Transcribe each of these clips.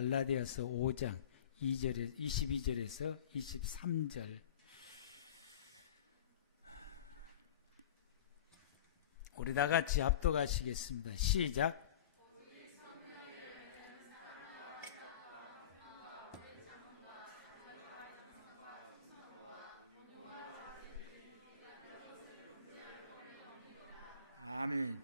갈라디아서 5장 2절에 22절에서 23절. 우리 다 같이 합독하시겠습니다. 시작. 아멘.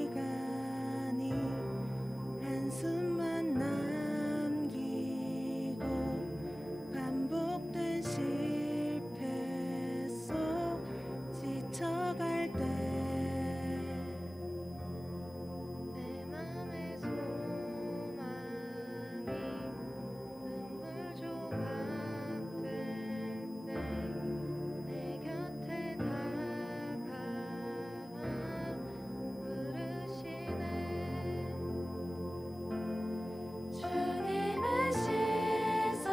시간이 한숨만 남기고 반복된 실패 속 지쳐갈 때 내 맘의 소망이 눈물 조각 될 때 내 곁에 주님의 시선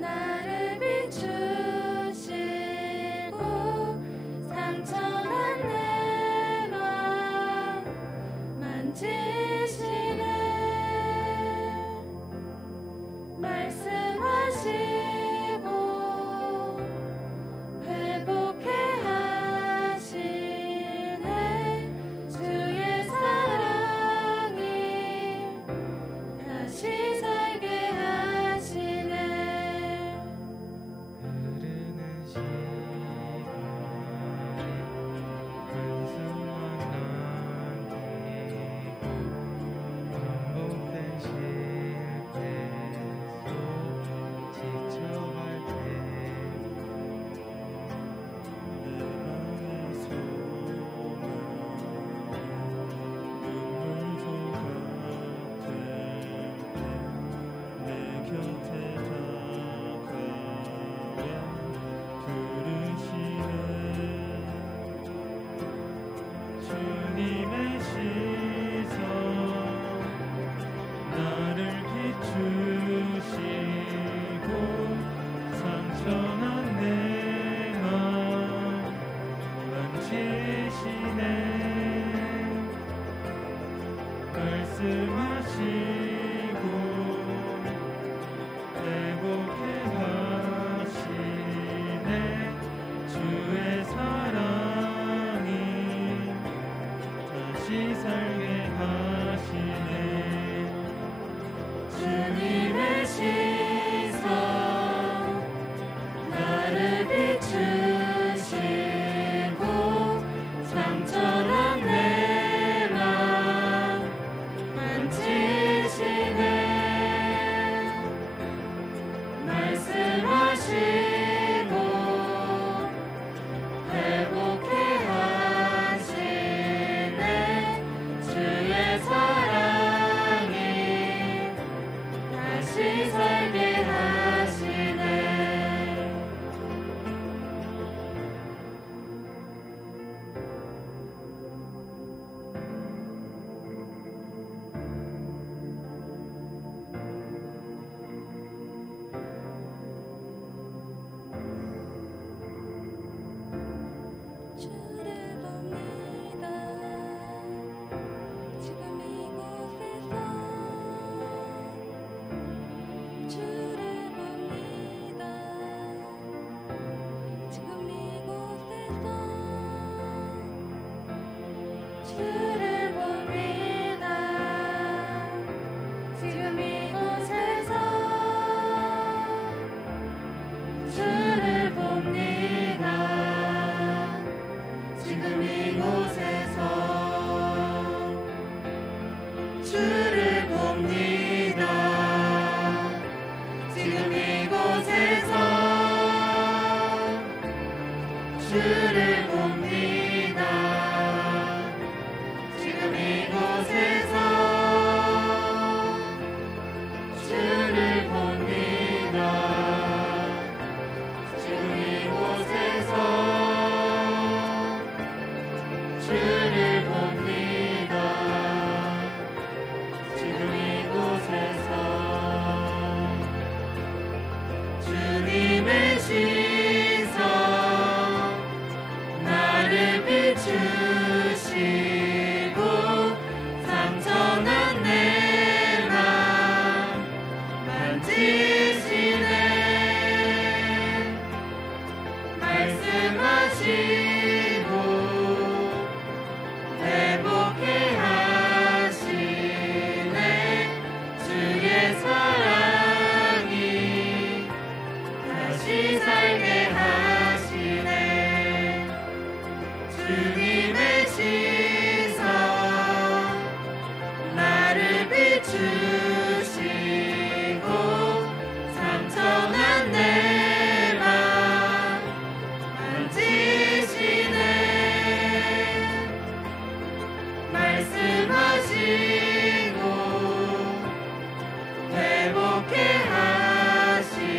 나를 비추시고 상처난 내 맘 만지시네. 말씀하시고 회복해 하시네. 주의 사랑이 다시 살게 하시네. 흐르는 시간이 한숨만 남기고 반복된 실패 속 지쳐갈 때 내 맘의 소망 눈물 조각 될 때 내 곁에 다가와 부르시네. 주님의 시선 나를 비추시고 상처난 내 맘 만지시네. 말씀하시고 회복해 하시네. 주의 사랑이 다시 살게 하시네. 주님의 시선 나를 비추시고 상처난 내 맘 만지시네. 말씀하시고 회복해 하시네. 주의 사랑이 다시 살게 하시네. 주를 봅니다. 지금 이곳에서 주를 봅니다. 지금 이곳에서 주를 봅니다. 지금 이곳에서 주를 봅니다. 지금 이곳에서 주를 봅니다. 지금 이곳에서 주를 봅니다. 지금 이곳에서 주를 봅니다. 지금 이곳에서 주님의 시선 나를 비추시고 상처난 내 맘 만지시네 말씀하시고 회복해 하시네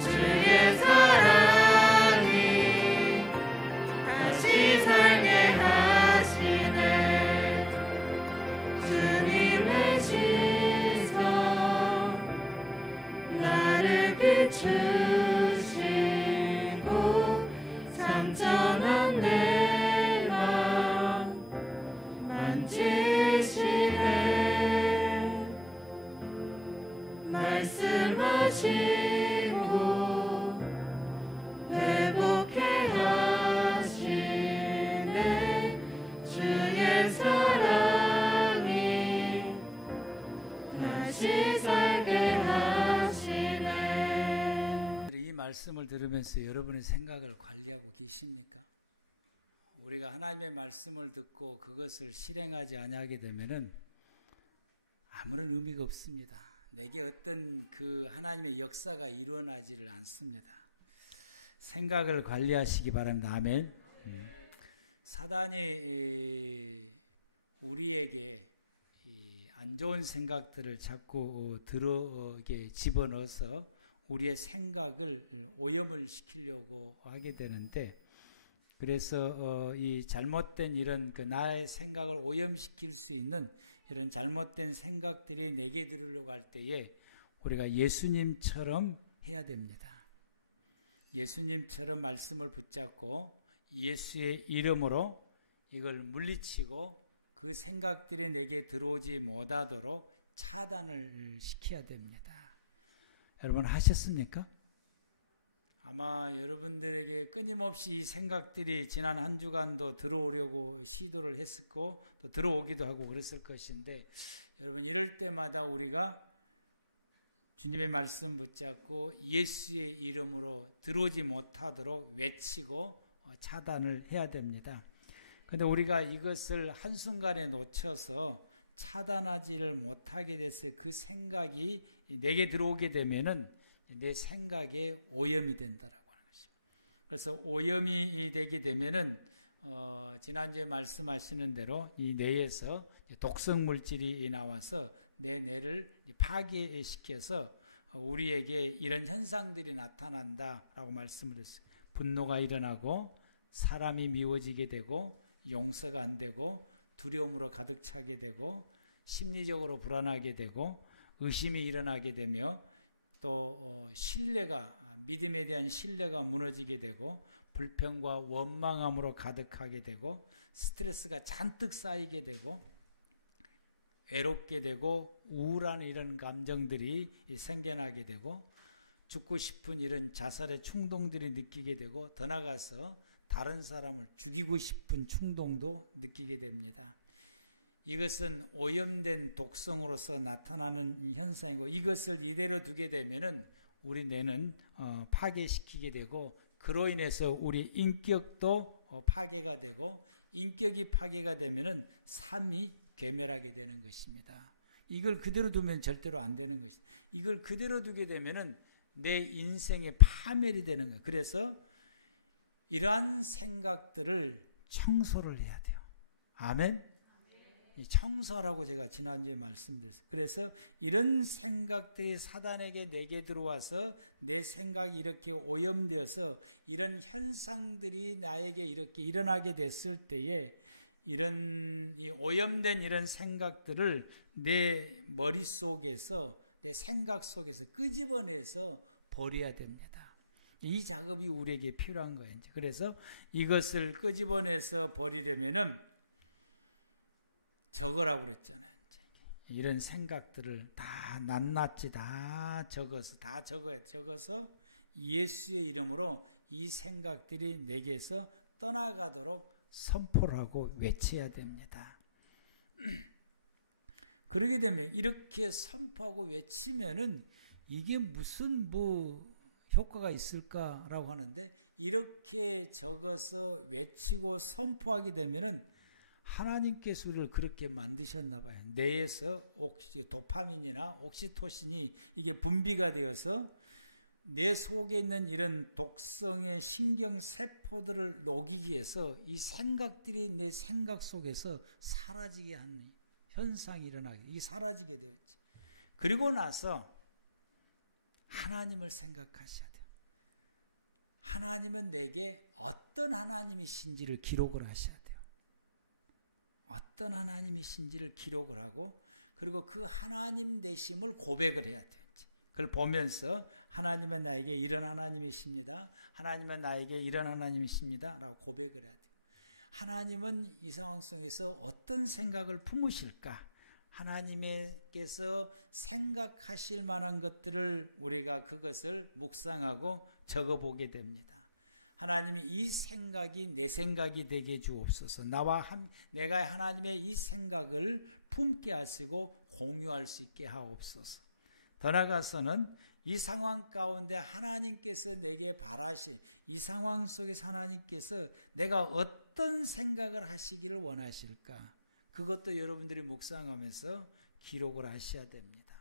주의 사랑이 다시 살게 하시네 주님의 시선 나를 비추시고 상처난 내 맘 만지시네 말씀하시고 회복해 하시네 주의 사랑이 다시 살게 하시네. 이 말씀을 들으면서 여러분의 생각을 관리하고 계십니까? 우리가 하나님의 말씀을 듣고 그것을 실행하지 아니하게 되면은 아무런 의미가 없습니다. 내게 어떤 그 하나님의 역사가 일어나지를 않습니다. 생각을 관리하시기 바랍니다. 아멘. 사단이 우리에게 안 좋은 생각들을 자꾸 들어게 집어넣어서 우리의 생각을 오염을 시키려고 하게 되는데, 그래서 이 잘못된 이런 그 나의 생각을 오염시킬 수 있는 이런 잘못된 생각들이 내게 들으려고 할 때에 우리가 예수님처럼 해야 됩니다. 예수님처럼 말씀을 붙잡고 예수의 이름으로 이걸 물리치고 그 생각들이 내게 들어오지 못하도록 차단을 시켜야 됩니다. 여러분 하셨습니까? 아마 여러분들에게 끊임없이 이 생각들이 지난 한 주간도 들어오려고 시도를 했었고 또 들어오기도 하고 그랬을 것인데, 여러분 이럴 때마다 우리가 주님의 말씀 붙잡고 예수의 이름으로 들어오지 못하도록 외치고 차단을 해야 됩니다. 그런데 우리가 이것을 한순간에 놓쳐서 차단하지를 못하게 돼서 그 생각이 내게 들어오게 되면은 내 생각에 오염이 된다라고 하는 것입니다. 그래서 오염이 되게 되면은 지난주에 말씀하시는 대로 이 뇌에서 독성 물질이 나와서 내 뇌를 파괴시켜서 우리에게 이런 현상들이 나타난다라고 말씀을 했어요. 분노가 일어나고 사람이 미워지게 되고 용서가 안 되고 두려움으로 가득 차게 되고 심리적으로 불안하게 되고 의심이 일어나게 되며 또 신뢰가, 믿음에 대한 신뢰가 무너지게 되고 불평과 원망함으로 가득하게 되고 스트레스가 잔뜩 쌓이게 되고 외롭게 되고 우울한 이런 감정들이 생겨나게 되고 죽고 싶은 이런 자살의 충동들이 느끼게 되고 더 나아가서 다른 사람을 죽이고 싶은 충동도 느끼게 됩니다. 이것은 오염된 독성으로서 나타나는 현상이고, 이것을 이대로 두게 되면은 우리 뇌는 파괴시키게 되고 그로 인해서 우리 인격도 파괴가 되고, 인격이 파괴가 되면은 삶이 괴멸하게 되는 것입니다. 이걸 그대로 두면 절대로 안 되는 것입니다. 이걸 그대로 두게 되면은 내 인생의 파멸이 되는 거예요. 그래서 이러한 생각들을 청소를 해야 돼요. 아멘. 청소라고 제가 지난주에 말씀드렸어요. 그래서 이런 생각들이 사단에게 내게 들어와서 내 생각이 이렇게 오염되어서 이런 현상들이 나에게 이렇게 일어나게 됐을 때에 이런 오염된 이런 생각들을 내 머릿속에서, 내 생각 속에서 끄집어내서 버려야 됩니다. 이 작업이 우리에게 필요한 거예요. 그래서 이것을 끄집어내서 버리려면은 적으라고 그랬잖아요. 이런 생각들을 다 낱낱이 다 적어서 예수의 이름으로 이 생각들이 내게서 떠나가도록 선포를 하고 외쳐야 됩니다. 그러게 되면 이렇게 선포하고 외치면은 이게 무슨 효과가 있을까라고 하는데, 이렇게 적어서 외치고 선포하게 되면은 하나님께서 우리를 그렇게 만드셨나 봐요. 뇌에서 도파민이나 옥시토신이 이게 분비가 되어서 내 속에 있는 이런 독성의 신경세포들을 녹이기 위해서 이 생각들이 내 생각 속에서 사라지게 하는 현상이 일어나게, 이게 사라지게 되었지. 그리고 나서 하나님을 생각하셔야 돼요. 하나님은 내게 어떤 하나님이신지를 기록을 하셔야 돼요. 어떤 하나님이신지를 기록을 하고, 그리고 그 하나님 되심을 고백을 해야 돼요. 그걸 보면서 하나님은 나에게 이런 하나님이십니다. 하나님은 나에게 이런 하나님이십니다. 라고 고백을 해야 돼요. 하나님은 이 상황 속에서 어떤 생각을 품으실까? 하나님께서 생각하실 만한 것들을 우리가 그것을 묵상하고 적어보게 됩니다. 하나님, 이 생각이 내 생각이 되게 주옵소서. 내가 하나님의 이 생각을 품게 하시고 공유할 수 있게 하옵소서. 더 나아가서는 이 상황 가운데 하나님께서 내게 바라실, 이 상황 속에서 하나님께서 내가 어떤 생각을 하시기를 원하실까? 그것도 여러분들이 묵상하면서 기록을 하셔야 됩니다.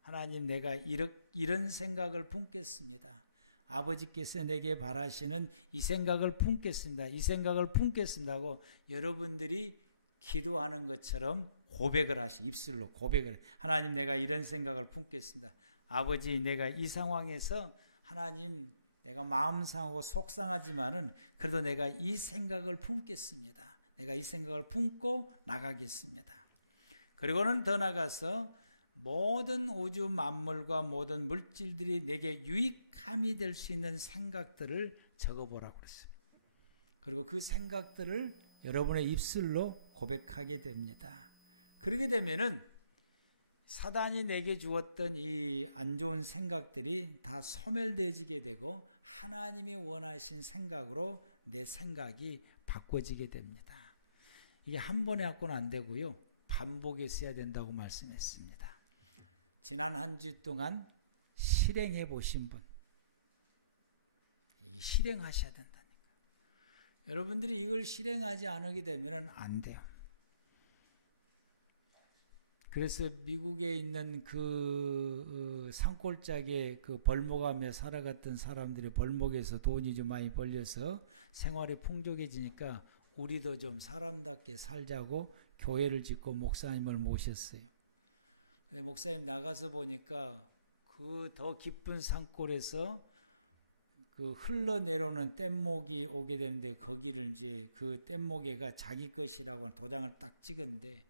하나님, 내가 이런 생각을 품겠습니다. 아버지께서 내게 바라시는 이 생각을 품겠습니다. 이 생각을 품겠습니다 하고 여러분들이 기도하는 것처럼 고백을 하세요. 입술로 고백을. 하나님, 내가 이런 생각을 품겠습니다. 아버지, 내가 이 상황에서 하나님, 내가 마음 상하고 속상하지만은 그래도 내가 이 생각을 품겠습니다. 내가 이 생각을 품고 나가겠습니다. 그리고는 더 나가서 모든 우주 만물과 모든 물질들이 내게 유익함이 될 수 있는 생각들을 적어보라고 그랬어요. 그리고 그 생각들을 여러분의 입술로 고백하게 됩니다. 그렇게 되면은 사단이 내게 주었던 이 안 좋은 생각들이 다 소멸되게 되고 하나님이 원하신 생각으로 내 생각이 바꿔지게 됩니다. 이게 한 번에 갖고는 안 되고요. 반복해서 해야 된다고 말씀했습니다. 지난 한 주 동안 실행해 보신 분, 실행하셔야 된다니까요. 여러분들이 이걸 실행하지 않게 되면 안 돼요. 그래서 미국에 있는 그 산골짜기에 그 벌목하며 살아갔던 사람들이 벌목에서 돈이 좀 많이 벌려서 생활이 풍족해지니까 우리도 좀 사람답게 살자고 교회를 짓고 목사님을 모셨어요. 목사님 나가서 보니까 그 더 깊은 산골에서 그 흘러내려오는 뗏목이 오게 되는데 거기를 이제 그 뗏목에가 자기 것이라고 도장을 딱 찍었는데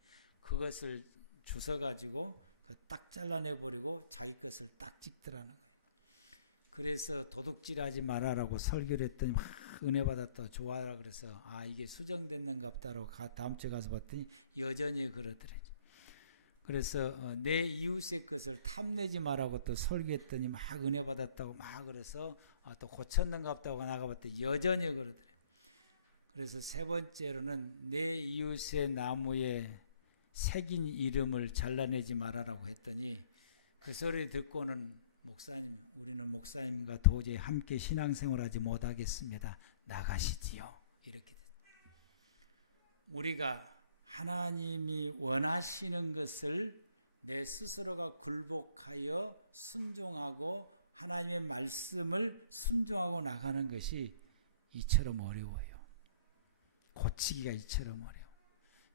그것을 주워가지고 딱 잘라내버리고 자기 것을 딱 찍더라는 거예요. 그래서 도둑질하지 말아라고 설교를 했더니 막 은혜 받았다 좋아라 그래서 이게 수정됐는가 보다라고 다음 주에 가서 봤더니 여전히 그러더래요. 그래서 내 이웃의 것을 탐내지 말라고 또 설교했더니 막 은혜 받았다고 막 그래서 또 고쳤는가 보다고 나가봤더니 여전히 그러더래요. 그래서 세 번째로는 내 이웃의 나무에 새긴 이름을 잘라내지 말아라고 했더니 그 소리 듣고는 우리는 목사님과 도저히 함께 신앙생활하지 못하겠습니다. 나가시지요. 이렇게 우리가 하나님이 원하시는 것을 내 스스로가 굴복하여 순종하고 하나님의 말씀을 순종하고 나가는 것이 이처럼 어려워요. 고치기가 이처럼 어려워요.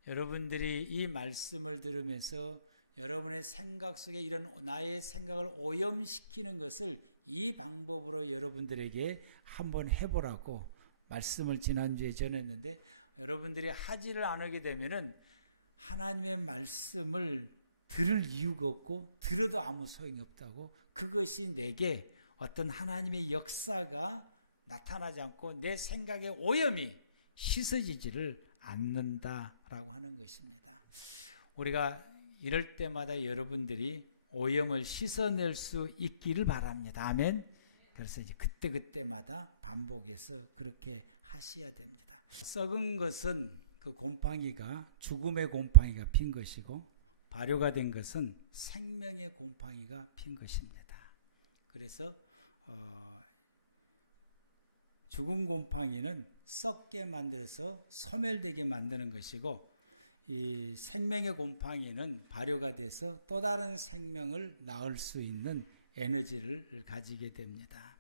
여러분들이 이 말씀을 들으면서 여러분의 생각 속에 이런 나의 생각을 오염시키는 것을 이 방법으로 여러분들에게 한번 해보라고 말씀을 지난주에 전했는데 여러분들이 하지를 않게 되면은 하나님의 말씀을 들을 이유가 없고 들어도 아무 소용이 없다고 그것이 내게 어떤 하나님의 역사가 나타나지 않고 내 생각의 오염이 씻어지지를 않는다라고 하는 것입니다. 우리가 이럴 때마다 여러분들이 오염을 씻어낼 수 있기를 바랍니다. 아멘. 그래서 이제 그때마다 반복해서 그렇게 하셔야 됩니다. 썩은 것은 그 곰팡이가 죽음의 곰팡이가 핀 것이고 발효가 된 것은 생명의 곰팡이가 핀 것입니다. 그래서 죽은 곰팡이는 썩게 만들어서 소멸되게 만드는 것이고, 이 생명의 곰팡이는 발효가 돼서 또 다른 생명을 낳을 수 있는 에너지를 가지게 됩니다.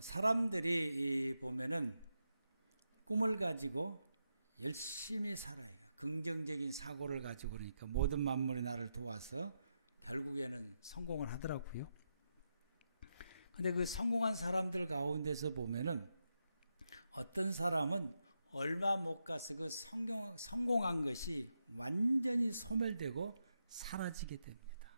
사람들이 보면은 꿈을 가지고 열심히 살아요. 긍정적인 사고를 가지고, 그러니까 모든 만물이 나를 도와서 결국에는 성공을 하더라고요. 근데 그 성공한 사람들 가운데서 보면은 어떤 사람은 얼마 못 가서 그 성공한 것이 완전히 소멸되고 사라지게 됩니다.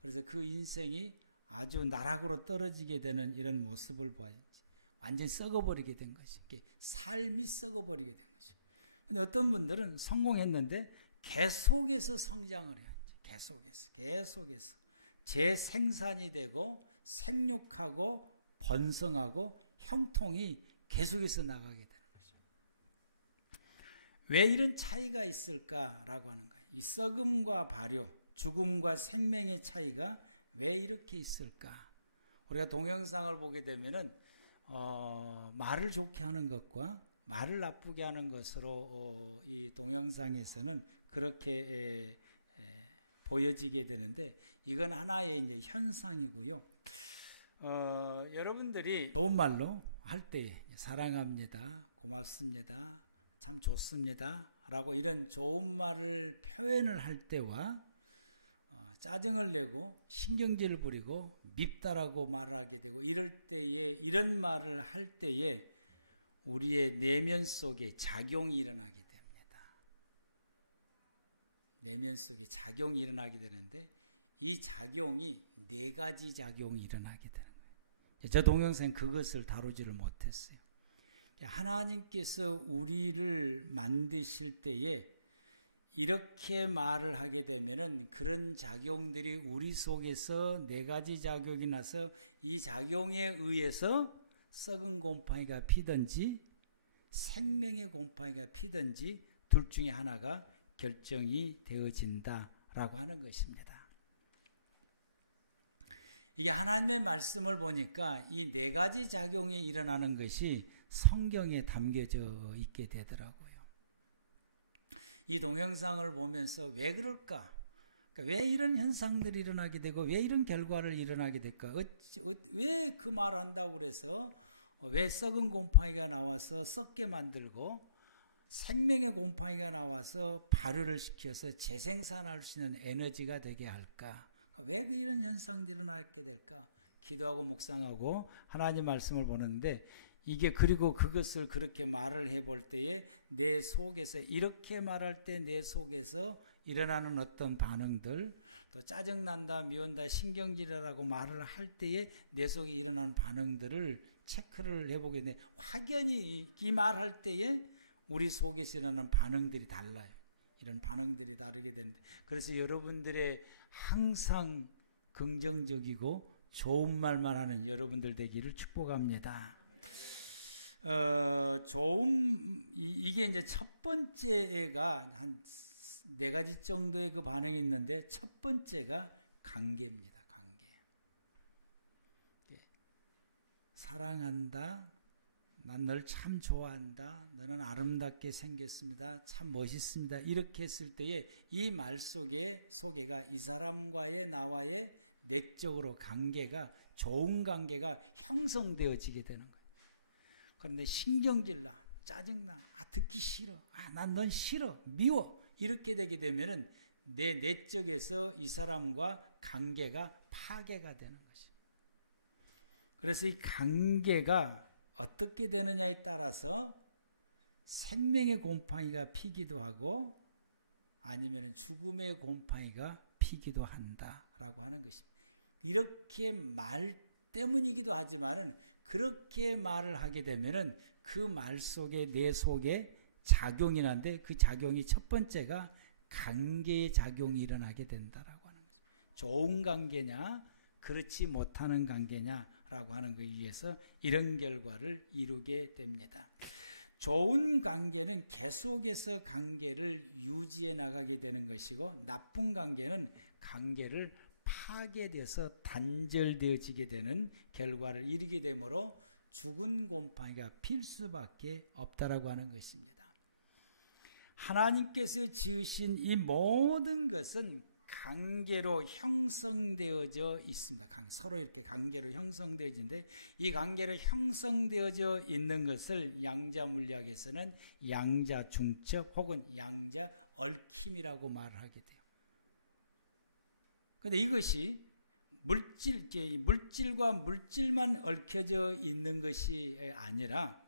그래서 그 인생이 아주 나락으로 떨어지게 되는 이런 모습을 봐야지. 완전히 썩어버리게 된 것이. 삶이 썩어버리게 된 것이. 근데 어떤 분들은 성공했는데 계속해서 성장을 해요. 계속해서. 재생산이 되고 생육하고 번성하고 형통이 계속해서 나가게 되는 거죠. 왜 이런 차이가 있을까라고 하는 거예요. 이 썩음과 발효, 죽음과 생명의 차이가 왜 이렇게 있을까? 우리가 동영상을 보게 되면은 말을 좋게 하는 것과 말을 나쁘게 하는 것으로 이 동영상에서는 그렇게 보여지게 되는데, 이건 하나의 이제 현상이고요. 여러분들이 좋은 말로 할 때 사랑합니다, 고맙습니다, 참 좋습니다 라고 이런 좋은 말을 표현을 할 때와 짜증을 내고 신경질을 부리고 밉다라고 말을 하게 되고 이럴 때에, 이런 말을 할 때에 우리의 내면 속에 작용이 일어나게 됩니다. 내면 속에 작용이 일어나게 되는데, 이 작용이 네 가지 작용이 일어나게 되는 거예요. 저 동영상 그것을 다루지를 못했어요. 하나님께서 우리를 만드실 때에 이렇게 말을 하게 되면은 그런 작용들이 우리 속에서 네 가지 작용이 나서 이 작용에 의해서 썩은 곰팡이가 피든지 생명의 곰팡이가 피든지 둘 중에 하나가 결정이 되어진다라고 하는 것입니다. 이게 하나님의 말씀을 보니까 이 네 가지 작용이 일어나는 것이 성경에 담겨져 있게 되더라고요. 이 동영상을 보면서 왜 그럴까? 그러니까 왜 이런 현상들이 일어나게 되고 왜 이런 결과를 일어나게 될까? 왜 그 말을 한다고 그래서 왜 썩은 곰팡이가 나와서 썩게 만들고 생명의 곰팡이가 나와서 발효를 시켜서 재생산할 수 있는 에너지가 되게 할까? 왜 이런 현상들이 일어날까? 기도하고 묵상하고 하나님 말씀을 보는데, 이게 그리고 그것을 그렇게 말을 해볼 때에 내 속에서 이렇게 말할 때 내 속에서 일어나는 어떤 반응들, 또 짜증난다, 미운다, 신경질이라고 말을 할 때에 내 속에 일어나는 반응들을 체크를 해보게 되는데, 확연히 이 말할 때에 우리 속에서 일어나는 반응들이 달라요. 이런 반응들이 다르게 되는데, 그래서 여러분들의 항상 긍정적이고 좋은 말만 하는 여러분들 되기를 축복합니다. 이게 이제 첫 번째가 한 네 가지 정도의 그 반응이 있는데, 첫 번째가 관계입니다. 관계. 사랑한다. 난 널 참 좋아한다. 너는 아름답게 생겼습니다. 참 멋있습니다. 이렇게 했을 때에 이 말 속에가 이 사람과의 나와의 내적으로 관계가, 좋은 관계가 형성되어지게 되는 거예요. 그런데 신경질나, 짜증나, 듣기 싫어, 난 넌 싫어, 미워, 이렇게 되게 되면은 내 내적에서 이 사람과 관계가 파괴가 되는 것이죠. 그래서 이 관계가 어떻게 되느냐에 따라서 생명의 곰팡이가 피기도 하고 아니면 죽음의 곰팡이가 피기도 한다라고 하는 것입니다. 이렇게 말 때문이기도 하지만, 그렇게 말을 하게 되면은 그 말 속에 내 속에 작용이 나는데, 그 작용이 첫 번째가 관계의 작용이 일어나게 된다라고 하는 거죠. 좋은 관계냐, 그렇지 못하는 관계냐라고 하는 것에 의해서 이런 결과를 이루게 됩니다. 좋은 관계는 계속해서 관계를 유지해 나가게 되는 것이고, 나쁜 관계는 관계를 파괴돼서 단절되어지게 되는 결과를 이루게 되므로 죽은 곰팡이가 필 수밖에 없다라고 하는 것입니다. 하나님께서 지으신 이 모든 것은 관계로 형성되어져 있습니다. 서로 이렇게 관계로 형성되어지는데 이 관계로 형성되어져 있는 것을 양자 물리학에서는 양자 중첩 혹은 양자 얽힘이라고 말을 하게 돼요. 그런데 이것이 물질과 물질만 얽혀져 있는 것이 아니라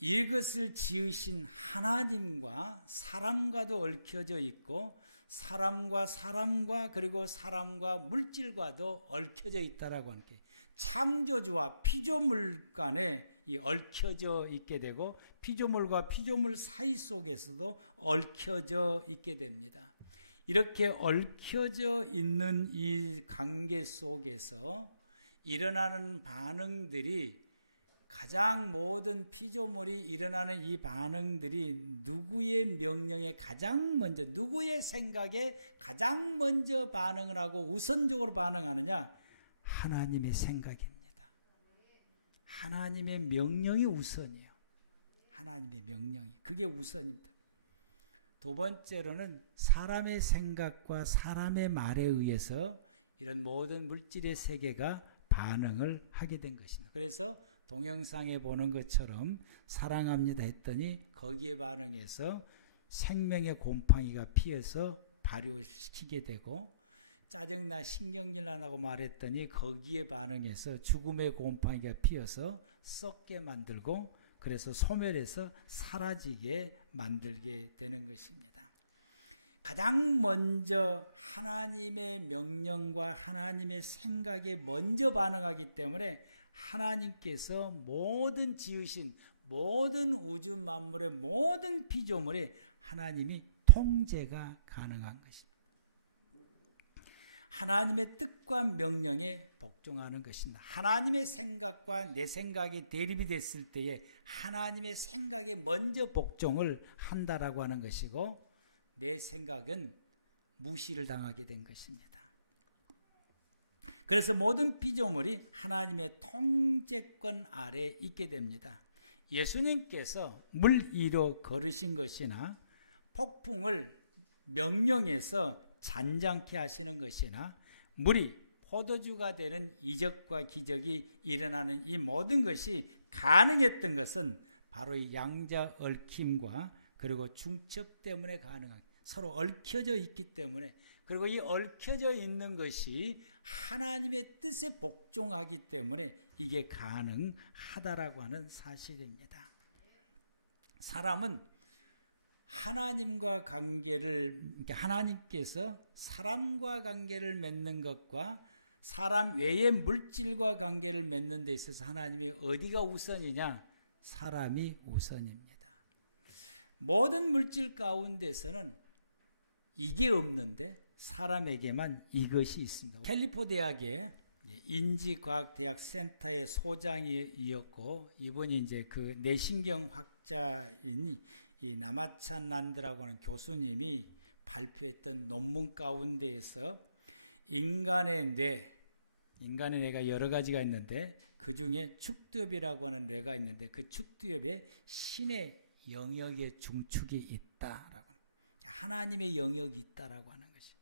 이것을 지으신 하나님과 사람과도 얽혀져 있고 사람과 그리고 사람과 물질과도 얽혀져 있다라고 하는 게 창조주와 피조물 간에 얽혀져 있게 되고 피조물과 피조물 사이 속에서도 얽혀져 있게 됩니다. 이렇게 얽혀져 있는 이 관계 속에서 일어나는 반응들이 가장 모든 피조물이 일어나는 이 반응들이 누구의 명령에 가장 먼저 누구의 생각에 가장 먼저 반응을 하고 우선적으로 반응하느냐? 하나님의 생각입니다. 하나님의 명령이 우선이에요. 하나님의 명령이 그게 우선입니다. 두 번째로는 사람의 생각과 사람의 말에 의해서 이런 모든 물질의 세계가 반응을 하게 된 것입니다. 그래서 동영상에 보는 것처럼 사랑합니다 했더니 거기에 반응해서 생명의 곰팡이가 피어서 발효시키게 되고 짜증나 신경질 나라고 말했더니 거기에 반응해서 죽음의 곰팡이가 피어서 썩게 만들고 그래서 소멸해서 사라지게 만들게 되는 것입니다. 가장 먼저 하나님의 명령과 하나님의 생각에 먼저 반응하기 때문에 하나님께서 모든 지으신 모든 우주 만물의 모든 피조물에 하나님이 통제가 가능한 것입니다. 하나님의 뜻과 명령에 복종하는 것입니다. 하나님의 생각과 내 생각이 대립이 됐을 때에 하나님의 생각에 먼저 복종을 한다라고 하는 것이고 내 생각은 무시를 당하게 된 것입니다. 그래서 모든 피조물이 하나님의 통제권 아래에 있게 됩니다. 예수님께서 물 위로 걸으신 것이나 폭풍을 명령해서 잔잔케 하시는 것이나 물이 포도주가 되는 이적과 기적이 일어나는 이 모든 것이 가능했던 것은 바로 이 양자 얽힘과 그리고 중첩 때문에 가능한 서로 얽혀져 있기 때문에 그리고 이 얽혀져 있는 것이 하나님의 뜻에 복종하기 때문에 이게 가능하다라고 하는 사실입니다. 사람은 하나님과 관계를 그러니까 하나님께서 사람과 관계를 맺는 것과 사람 외의 물질과 관계를 맺는 데 있어서 하나님이 어디가 우선이냐? 사람이 우선입니다. 모든 물질 가운데서는 이게 없는데 사람에게만 이것이 있습니다. 캘리포 대학의 인지과학대학 센터의 소장이었고 이분이 이제 그 뇌신경학자인 이 나마찬 란드라고 하는 교수님이 발표했던 논문 가운데에서 인간의 뇌가 여러 가지가 있는데 그 중에 축두엽이라고 하는 뇌가 있는데 그 축두엽에 신의 영역의 중축이 있다라고 하나님의 영역이 있다라고 하는 것이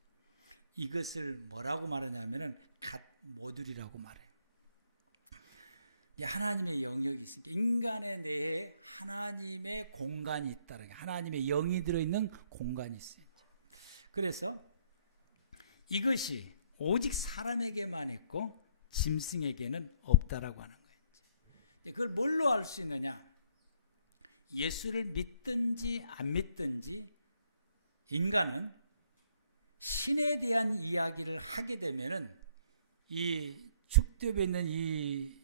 이것을 뭐라고 말하냐면은 갓 모듈이라고 말해요. 하나님의 영역이 있습니다. 인간의 뇌에 하나님의 공간이 있다라는 게 하나님의 영이 들어있는 공간이 있어요. 그래서 이것이 오직 사람에게만 있고 짐승에게는 없다라고 하는 거예요. 그걸 뭘로 알 수 있느냐? 예수를 믿든지 안 믿든지 인간은 신에 대한 이야기를 하게 되면은 이 축두엽에 있는 이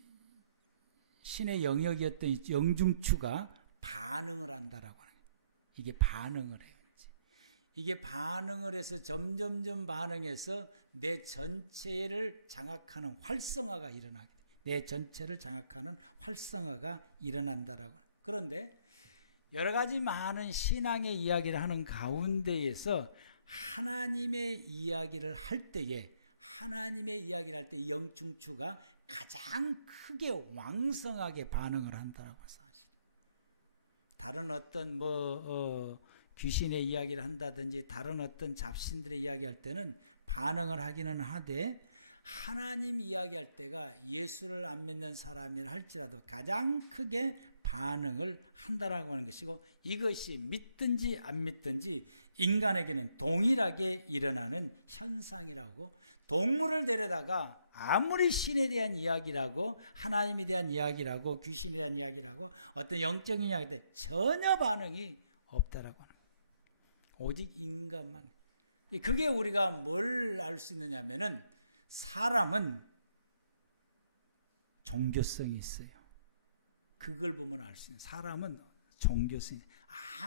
신의 영역이었던 이 영중추가 반응을 한다라고 하는 거예요. 이게 반응을 해요. 이게 반응을 해서 점점점 반응해서 내 전체를 장악하는 활성화가 일어나게 돼요. 내 전체를 장악하는 활성화가 일어난다라고. 그런데 여러 가지 많은 신앙의 이야기를 하는 가운데에서 하나님의 이야기를 할 때에 영중추가 가장 크게 왕성하게 반응을 한다라고 해서 다른 어떤 귀신의 이야기를 한다든지 다른 어떤 잡신들의 이야기할 때는 반응을 하기는 하되 하나님 이야기할 때가 예수를 안 믿는 사람이라 할지라도 가장 크게 반응을 한다라고 하는 것이고 이것이 믿든지 안 믿든지 인간에게는 동일하게 일어나는 현상이라고 동물을 데려다가 아무리 신에 대한 이야기라고 하나님에 대한 이야기라고 귀신에 대한 이야기라고 어떤 영적인 이야기들 전혀 반응이 없다라고 하는 거예요. 오직 인간만. 그게 우리가 뭘 알 수 있느냐면은 사람은 종교성이 있어요. 그걸 보면 알 수 있는 사람은 종교성이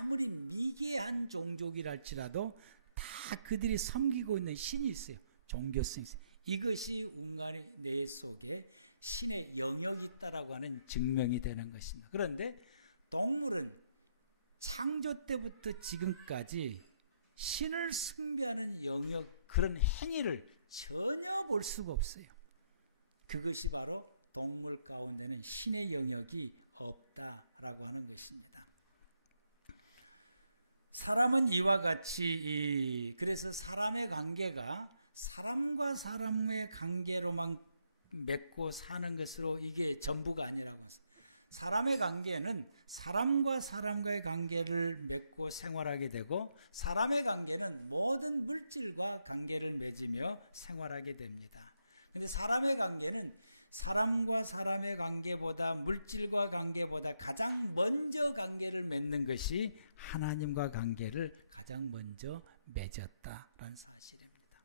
아무리 미개한 종족이랄지라도 다 그들이 섬기고 있는 신이 있어요. 종교성이 있어요. 이것이 인간의 뇌 속에 신의 영역이 있다라고 하는 증명이 되는 것입니다. 그런데 동물은 창조 때부터 지금까지 신을 숭배하는 영역 그런 행위를 전혀 볼 수가 없어요. 그것이 바로 동물 가운데는 신의 영역이 없다라고 하는 것입니다. 사람은 이와 같이 그래서 사람의 관계가 사람과 사람의 관계로만 맺고 사는 것으로 이게 전부가 아니라고 해서 사람의 관계는 사람과 사람과의 관계를 맺고 생활하게 되고 사람의 관계는 모든 물질과 관계를 맺으며 생활하게 됩니다. 그런데 사람의 관계는 사람과 사람의 관계보다 물질과 관계보다 가장 먼저 관계를 맺는 것이 하나님과 관계를 가장 먼저 맺었다라는 사실입니다.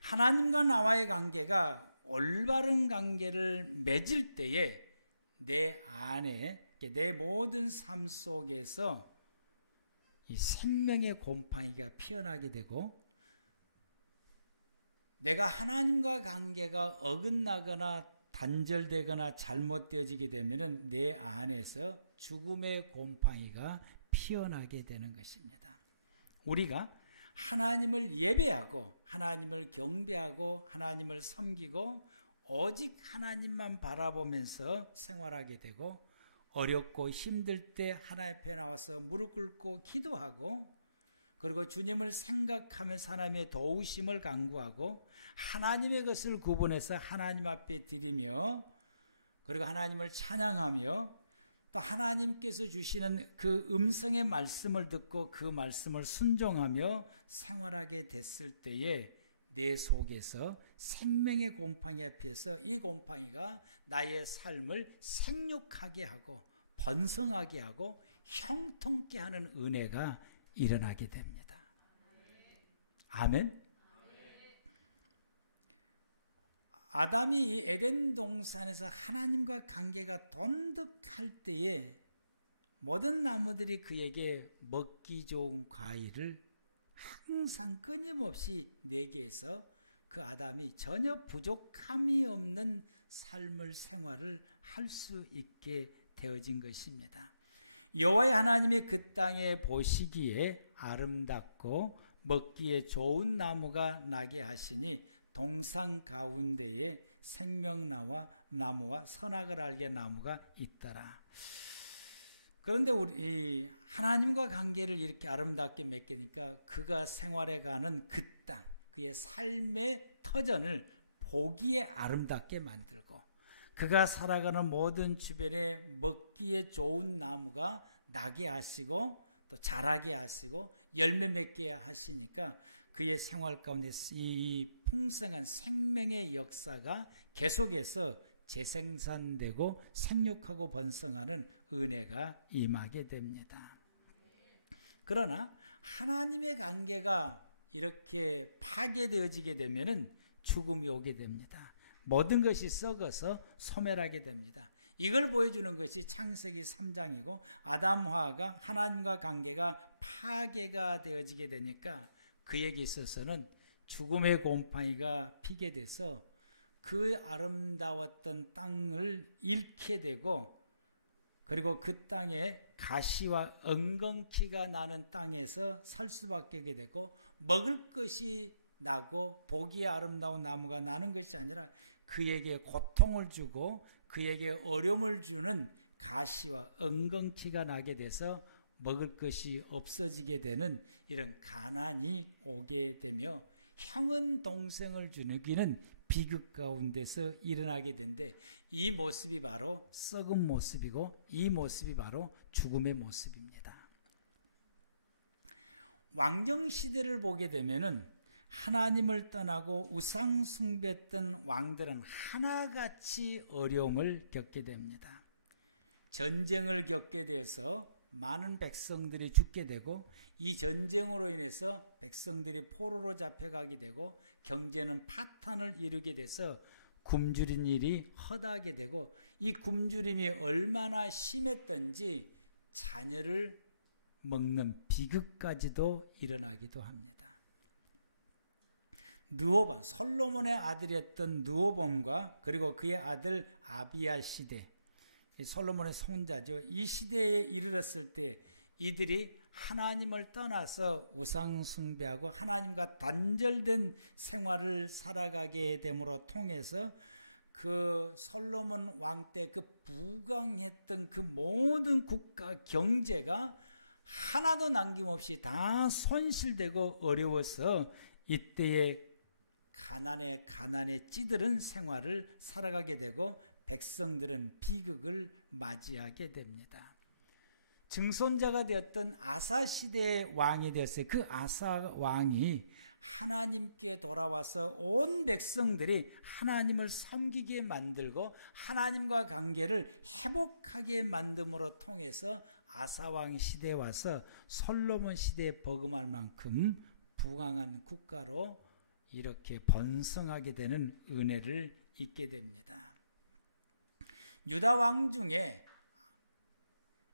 하나님과 나와의 관계가 올바른 관계를 맺을 때에 내 안에 내 모든 삶 속에서 이 생명의 곰팡이가 피어나게 되고 내가 하나님과 관계가 어긋나거나 단절되거나 잘못되어지게 되면 내 안에서 죽음의 곰팡이가 피어나게 되는 것입니다. 우리가 하나님을 예배하고 하나님을 경배하고 하나님을 섬기고 오직 하나님만 바라보면서 생활하게 되고 어렵고 힘들 때 하나님 앞에 나와서 무릎 꿇고 기도하고 그리고 주님을 생각하면서 하나님의 도우심을 간구하고 하나님의 것을 구분해서 하나님 앞에 드리며 그리고 하나님을 찬양하며 또 하나님께서 주시는 그 음성의 말씀을 듣고 그 말씀을 순종하며 생활하게 됐을 때에 내 속에서 생명의 곰팡이 앞에서 이 곰팡이가 나의 삶을 생육하게 하고 번성하게 하고 형통케 하는 은혜가 일어나게 됩니다. 아멘. 아담이 에덴 동산에서 하나님과 관계가 돈독할 때에 모든 나무들이 그에게 먹기 좋은 과일을 항상 끊임없이 내게 해서 그 아담이 전혀 부족함이 없는 삶을 생활을 할 수 있게 되어진 것입니다. 여호와 하나님이 그 땅에 보시기에 아름답고 먹기에 좋은 나무가 나게 하시니 동산 가운데에 생명나와 나무가 선악을 알게 나무가 있더라. 그런데 우리 하나님과 관계를 이렇게 아름답게 맺게 되니까 그가 생활해가는 그 땅, 그의 삶의 터전을 보기에 아름답게 만들고 그가 살아가는 모든 주변에 먹기에 좋은 나무가 나게 하시고 또 자라게 하시고 열매 맺게 하시니까 그의 생활 가운데 이 풍성한 생명의 역사가 계속해서 재생산되고 생육하고 번성하는 은혜가 임하게 됩니다. 그러나 하나님의 관계가 이렇게 파괴되어지게 되면은 죽음이 오게 됩니다. 모든 것이 썩어서 소멸하게 됩니다. 이걸 보여주는 것이 창세기 3장이고 아담화가 하나님과 관계가 파괴가 되어지게 되니까 그에게 있어서는 죽음의 곰팡이가 피게 돼서 그 아름다웠던 땅을 잃게 되고 그리고 그 땅에 가시와 엉겅퀴가 나는 땅에서 살 수밖에 되고 먹을 것이 나고 보기에 아름다운 나무가 나는 것이 아니라 그에게 고통을 주고 그에게 어려움을 주는 가시와 엉겅퀴가 나게 돼서 먹을 것이 없어지게 되는 이런 가난이 오게 되며 형은 동생을 죽이는 비극 가운데서 일어나게 되는데 이 모습이 바로 썩은 모습이고 이 모습이 바로 죽음의 모습입니다. 왕정시대를 보게 되면은 하나님을 떠나고 우상 숭배했던 왕들은 하나같이 어려움을 겪게 됩니다. 전쟁을 겪게 돼서 많은 백성들이 죽게 되고 이 전쟁으로 인해서 백성들이 포로로 잡혀가게 되고 경제는 파탄을 이루게 돼서 굶주린 일이 허다하게 되고 이 굶주림이 얼마나 심했던지 자녀를 먹는 비극까지도 일어나기도 합니다. 느호본, 솔로몬의 아들이었던 느호본과 그리고 그의 아들 아비야 시대, 솔로몬의 손자죠. 이 시대에 이르렀을 때 이들이 하나님을 떠나서 우상 숭배하고 하나님과 단절된 생활을 살아가게 됨으로 통해서 그 솔로몬 왕 때 그 부강했던 그 모든 국가 경제가 하나도 남김없이 다 손실되고 어려워서 이때에 가난에 찌들은 생활을 살아가게 되고 백성들은 비극을 맞이하게 됩니다. 증손자가 되었던 아사 시대의 왕이 되었어요. 그 아사 왕이 하나님께 돌아와서 온 백성들이 하나님을 섬기게 만들고 하나님과 관계를 회복하게 만듦으로 통해서 아사 왕 시대에 와서 솔로몬 시대에 버금할 만큼 부강한 국가로 이렇게 번성하게 되는 은혜를 잊게 됩니다. 유다 왕 중에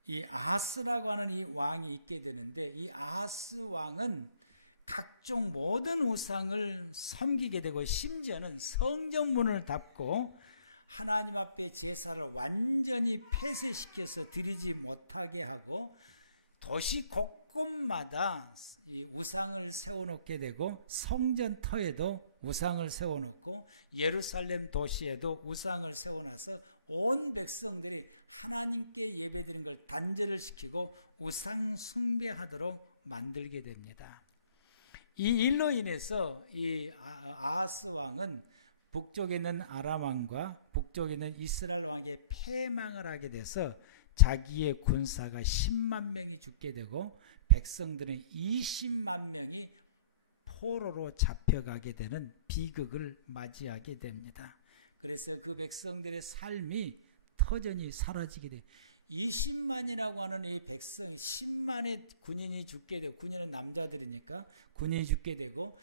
이 아하스라고 하는 이 왕이 있게 되는데 이 아하스 왕은 각종 모든 우상을 섬기게 되고 심지어는 성전문을 닫고 하나님 앞에 제사를 완전히 폐쇄시켜서 드리지 못하게 하고 도시 곳곳마다 이 우상을 세워놓게 되고 성전터에도 우상을 세워놓고 예루살렘 도시에도 우상을 세워놔서 온 백성들이 하나님께 예배드리는 걸 단절을 시키고 우상 숭배하도록 만들게 됩니다. 이 일로 인해서 이 아하스 왕은 북쪽에 있는 아람 왕과 북쪽에 있는 이스라엘 왕의 패망을 하게 돼서 자기의 군사가 10만 명이 죽게 되고 백성들은 20만 명이 포로로 잡혀가게 되는 비극을 맞이하게 됩니다. 그래서 그 백성들의 삶이 터전이 사라지게 돼요. 20만이라고 하는 이 백성, 10만의 군인이 죽게 되고, 군인은 남자들이니까 군인이 죽게 되고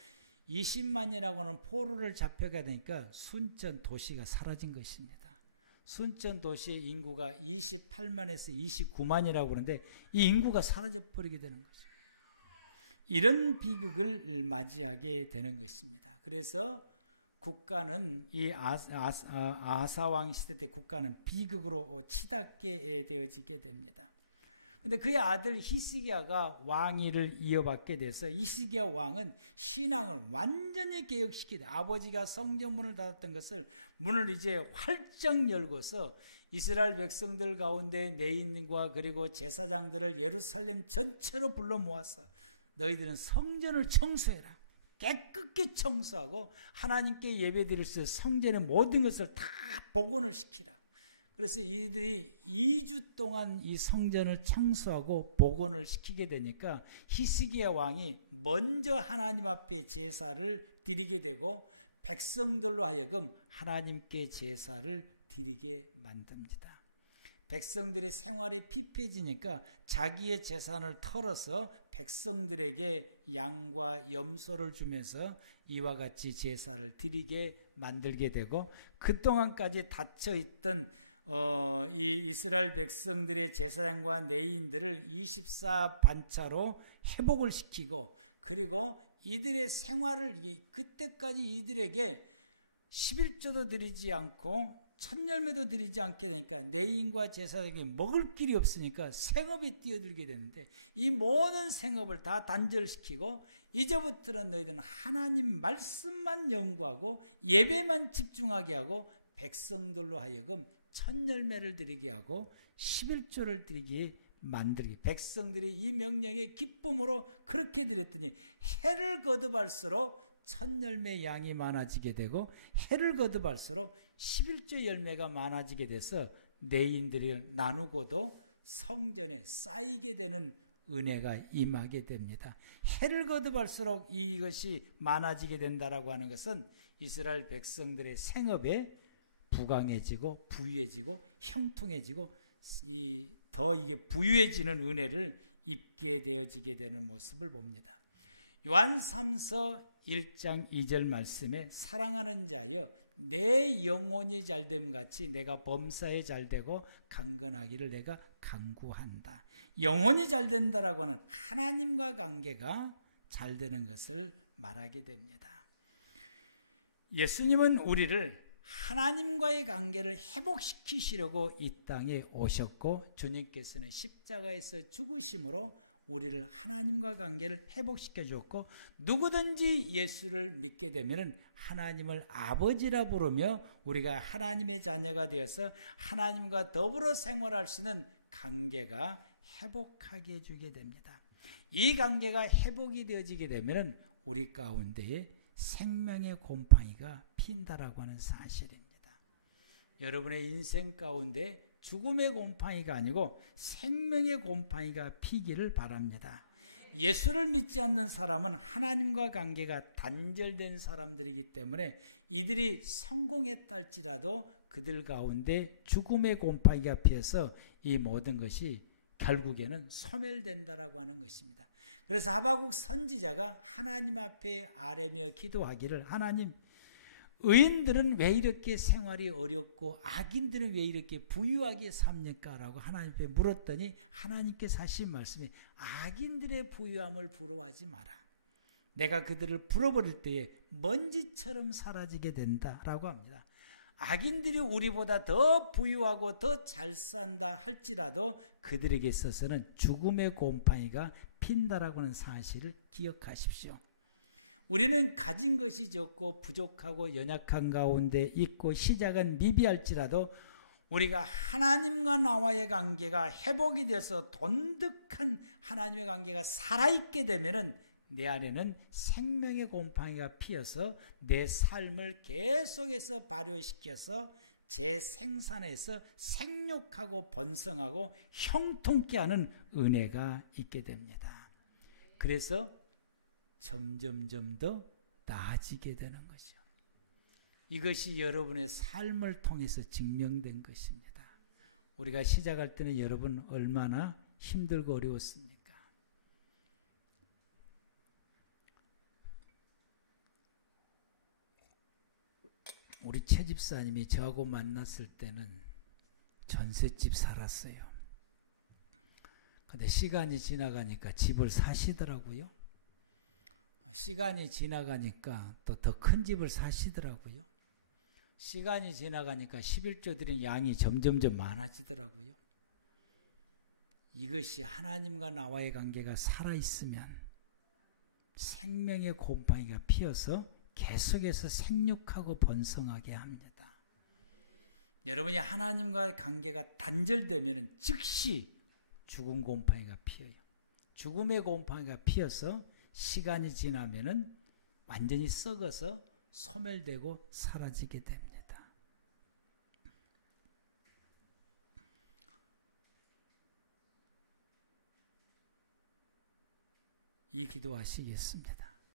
20만이라고 하는 포로를 잡혀가야 되니까 순천 도시가 사라진 것입니다. 순천 도시의 인구가 28만에서 29만이라고 그러는데 이 인구가 사라져버리게 되는 거죠. 이런 비극을 맞이하게 되는 것입니다. 그래서 국가는 이 아하사왕 시대 때 국가는 비극으로 치닫게 되어지게 됩니다. 그런데 그의 아들 히스기야가 왕위를 이어받게 돼서 히스기야 왕은 신앙을 완전히 개혁시키되 아버지가 성전문을 닫았던 것을 문을 이제 활짝 열고서 이스라엘 백성들 가운데 레위인과 그리고 제사장들을 예루살렘 전체로 불러 모아서 너희들은 성전을 청소해라. 깨끗이 청소하고 하나님께 예배드릴 수 있는 성전의 모든 것을 다 복원을 시키라. 그래서 이들이 2주 동안 이 성전을 청소하고 복원을 시키게 되니까 히스기야 왕이 먼저 하나님 앞에 제사를 드리게 되고 백성들로 하여금 하나님께 제사를 드리게 만듭니다. 백성들의 생활이 피폐해지니까 자기의 재산을 털어서 백성들에게 양과 염소를 주면서 이와 같이 제사를 드리게 만들게 되고 그동안까지 닫혀있던 이 이스라엘 백성들의 제사장과 레위인들을 24반차로 회복을 시키고 그리고 이들의 생활을 그때까지 이들에게 11조도 드리지 않고 천열매도 드리지 않게 되니까 레위인과 제사장이 먹을 길이 없으니까 생업에 뛰어들게 되는데 이 모든 생업을 다 단절시키고 이제부터는 너희들은 하나님 말씀만 연구하고 예배만 집중하게 하고 백성들로 하여금 첫 열매를 드리게 하고 11조를 드리게 만들기. 백성들이 이 명령에 기쁨으로 그렇게 드렸더니 해를 거듭할수록 첫 열매 양이 많아지게 되고 해를 거듭할수록 11조 열매가 많아지게 돼서 내인들이 나누고도 성전에 쌓이게 되는 은혜가 임하게 됩니다. 해를 거듭할수록 이것이 많아지게 된다라고 하는 것은 이스라엘 백성들의 생업에 부강해지고 부유해지고 형통해지고 더 부유해지는 은혜를 입게 되어지게 되는 모습을 봅니다. 요한 3서 1장 2절 말씀에 사랑하는 자여 내 영혼이 잘됨 같이 내가 범사에 잘되고 강건하기를 내가 간구한다. 영혼이 잘된다라고 하는 하나님과 관계가 잘되는 것을 말하게 됩니다. 예수님은 우리를 하나님과의 관계를 회복시키시려고 이 땅에 오셨고 주님께서는 십자가에서 죽으심으로 우리를 하나님과 관계를 회복시켜 줬고 누구든지 예수를 믿게 되면 하나님을 아버지라 부르며 우리가 하나님의 자녀가 되어서 하나님과 더불어 생활할 수 있는 관계가 회복하게 해주게 됩니다. 이 관계가 회복이 되어지게 되면 우리 가운데에 생명의 곰팡이가 핀다라고 하는 사실입니다. 여러분의 인생 가운데 죽음의 곰팡이가 아니고 생명의 곰팡이가 피기를 바랍니다. 예수를 믿지 않는 사람은 하나님과 관계가 단절된 사람들이기 때문에 이들이 성공했다 할지라도 그들 가운데 죽음의 곰팡이가 피어서 이 모든 것이 결국에는 소멸된다라고 하는 것입니다. 그래서 하박국 선지자가 하나님 앞에 아뢰며 기도하기를 하나님 의인들은 왜 이렇게 생활이 어렵고 악인들은 왜 이렇게 부유하게 삽니까? 라고 하나님 앞에 물었더니 하나님께서 하신 말씀이 악인들의 부유함을 부러워하지 마라. 내가 그들을 불어버릴 때에 먼지처럼 사라지게 된다라고 합니다. 악인들이 우리보다 더 부유하고 더 잘 산다 할지라도 그들에게 있어서는 죽음의 곰팡이가 핀다라고 하는 사실을 기억하십시오. 우리는 가진 것이 적고 부족하고 연약한 가운데 있고 시작은 미비할지라도 우리가 하나님과 나와의 관계가 회복이 돼서 돈득한 하나님의 관계가 살아있게 되면은 내 안에는 생명의 곰팡이가 피어서 내 삶을 계속해서 발효시켜서 재생산해서 생육하고 번성하고 형통케 하는 은혜가 있게 됩니다. 그래서 점점점 더 나아지게 되는 거죠. 이것이 여러분의 삶을 통해서 증명된 것입니다. 우리가 시작할 때는 여러분 얼마나 힘들고 어려웠습니까? 우리 최 집사님이 저하고 만났을 때는 전셋집 살았어요. 근데 시간이 지나가니까 집을 사시더라고요. 시간이 지나가니까 또 더 큰 집을 사시더라고요. 시간이 지나가니까 11조 드린 양이 점점점 많아지더라고요. 이것이 하나님과 나와의 관계가 살아있으면 생명의 곰팡이가 피어서 계속해서 생육하고 번성하게 합니다. 여러분이 하나님과의 관계가 단절되면 즉시 죽은 곰팡이가 피어요. 죽음의 곰팡이가 피어서 시간이 지나면은 완전히 썩어서 소멸되고 사라지게 됩니다. 이 기도하시겠습니다.